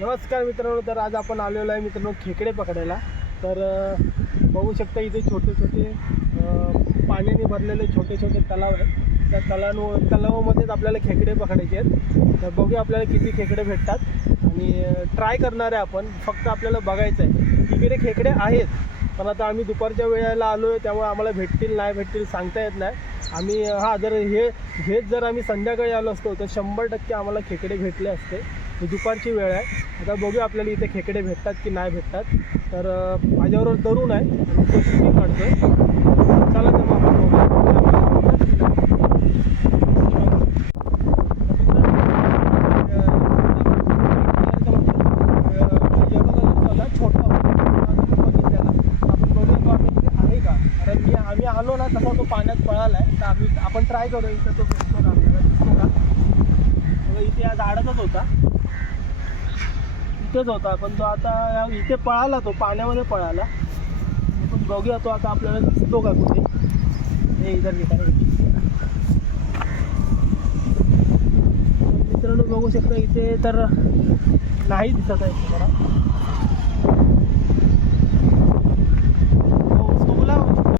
नमस्कार मित्रांनो तर आज आपण आलेलो आहे मित्रांनो खेकडे पकडायला. तर बघू शकता इथे छोटे छोटे पाण्याने भरलेले छोटे छोटे तलाव आहेत. त्या तलाव तलावामध्येच आपल्याला खेकडे पकडायचे आहेत. तर बघूया आपल्याला किती खेकडे भेटतात. आणि ट्राय करणार आहे आपण. फक्त आपल्याला बघायचं आहे. तिकडे खेकडे आहेत. पण आता आम्ही दुपारच्या वेळेला आलो आहे त्यामुळे आम्हाला भेटतील नाही भेटतील सांगता येत नाही. आम्ही हां जर हे हेच जर आम्ही संध्याकाळी आलो असतो तर शंभर टक्के आम्हाला खेकडे भेटले असते. दुपारची वेळ आहे. आता बघूया आपल्याला इथे खेकडे भेटतात की नाही भेटतात. तर माझ्याबरोबर तरुण आहे. तो शूटिंग काढतोय. चला तर मग छोटा आपण बघूया. तो आता आहे का कारण की आम्ही आलो ना तसा तो पाण्यात पळाला आहे तर आम्ही आपण ट्राय करू इथं तो भेटतो का आपल्याला दिसतो का इथे या झाडातच होता. एकटेच होता पण तो आता इथे पळाला तो पाण्यामध्ये पळाला. आपण बघूया तो आता आपल्याला दिसतो का कुठे? हे इधर निघाला मित्रांनो बघू शकता इथे तर नाही दिसत आहे तुम्हाला.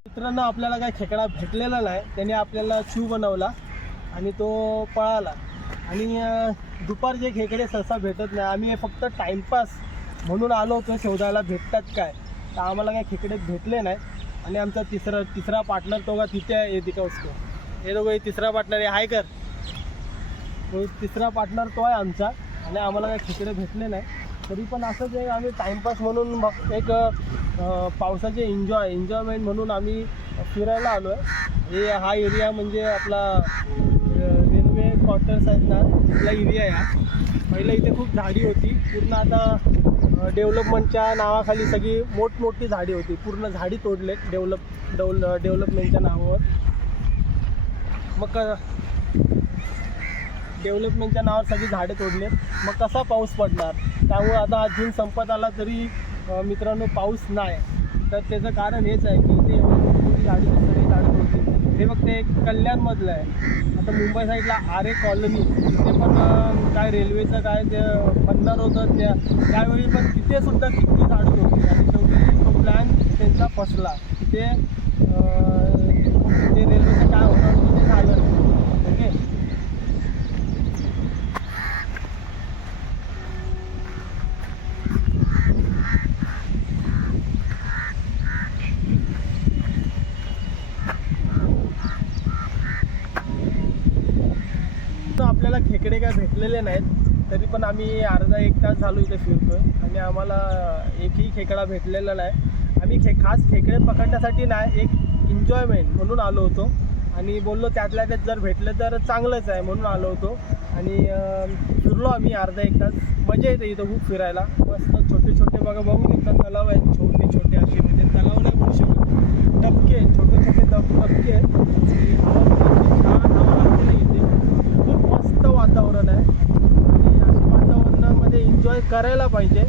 मित्रांनो आपल्याला काय खेकडा भेटलेला नाही. त्याने आपल्याला चू बनवला आणि तो पळाला. आणि दुपारचे खेकडे सहसा भेटत नाही आम्ही हे फक्त टाईमपास म्हणून आलो होतो शोधायला भेटतात काय? तर आम्हाला काय खेकडे भेटले नाही. आणि आमचा तिसरा तिसरा पार्टनर तो का तिथे आहे तिका उसको हे दोघं हे तिसरा पार्टनर आहे. हाय कर. तो तिसरा पार्टनर तो आहे आमचा. आणि आम्हाला काय खेकडे भेटले नाही. तरी पण असंच एक आम्ही टाईमपास म्हणून मग एक पावसाचे एन्जॉय एन्जॉयमेंट म्हणून आम्ही फिरायला आलो आहे हे हा एरिया म्हणजे आपला क्वार्टर्स आहेत ना तिथला एरिया आहे पहिलं इथे खूप झाडी होती. पूर्ण आता डेव्हलपमेंटच्या नावाखाली सगळी मोठमोठी झाडी होती. पूर्ण झाडी तोडले डेव्हलप डेव्हल डेव्हलपमेंटच्या नावावर. मग क- डेव्हलपमेंटच्या नावावर सगळी झाडे तोडले. मग कसा पाऊस पडणार? त्यामुळे आता हा जून संपत आला तरी मित्रांनो पाऊस नाही. तर त्याचं कारण हेच आहे की ते एवढी मोठी झाडी सगळी झाडं होती. हे फक्त एक कल्याणमधलं आहे. आता मुंबई साईडला आरे कॉलनी तिथे पण काय रेल्वेचं काय ते बनणार होतं त्या त्यावेळी पण तिथे सुद्धा किती झाडं होती. आणि शेवटी तो प्लॅन त्यांचा फसला. तिथे अं, ते रेल्वेचं काय होणार होतं ते झालं नाही ओके तर आपल्याला खेकडे काय भेटलेले नाहीत. तरी पण आम्ही अर्धा एक तास झालो इथे फिरतोय. आणि आम्हाला एकही खेकडा भेटलेला नाही. आम्ही खे खास खेकडे पकडण्यासाठी नाही एक एन्जॉयमेंट म्हणून आलो होतो. आणि बोललो त्यातल्या त्यात जर भेटलं तर चांगलंच आहे म्हणून आलो होतो. आणि फिरलो आम्ही अर्धा एक तास. मजा येते इथं खूप फिरायला. मस्त छोटे छोटे बघा बघू शकता तलाव आहेत. छोटे छोटे असे म्हणजे तलाव नाही म्हणू शकत डबके आहेत, छोटे छोटे दब डबके आहेत आणि हवा पण इतकी छान हवा लागते ना इथे खूप मस्त वातावरण आहे आणि अशा वातावरणामध्ये एन्जॉय करायला पाहिजे.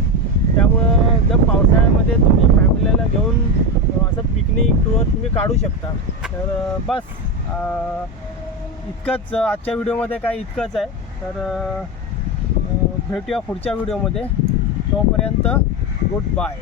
त्यामुळं जर पावसाळ्यामध्ये तुम्ही फॅमिलीला घेऊन असं पिकनिक टूर तुम्ही काढू शकता. तर बस इतकंच आजच्या व्हिडिओमध्ये काय इतकंच आहे. तर भेटूया पुढच्या व्हिडिओमध्ये तोपर्यंत गुड बाय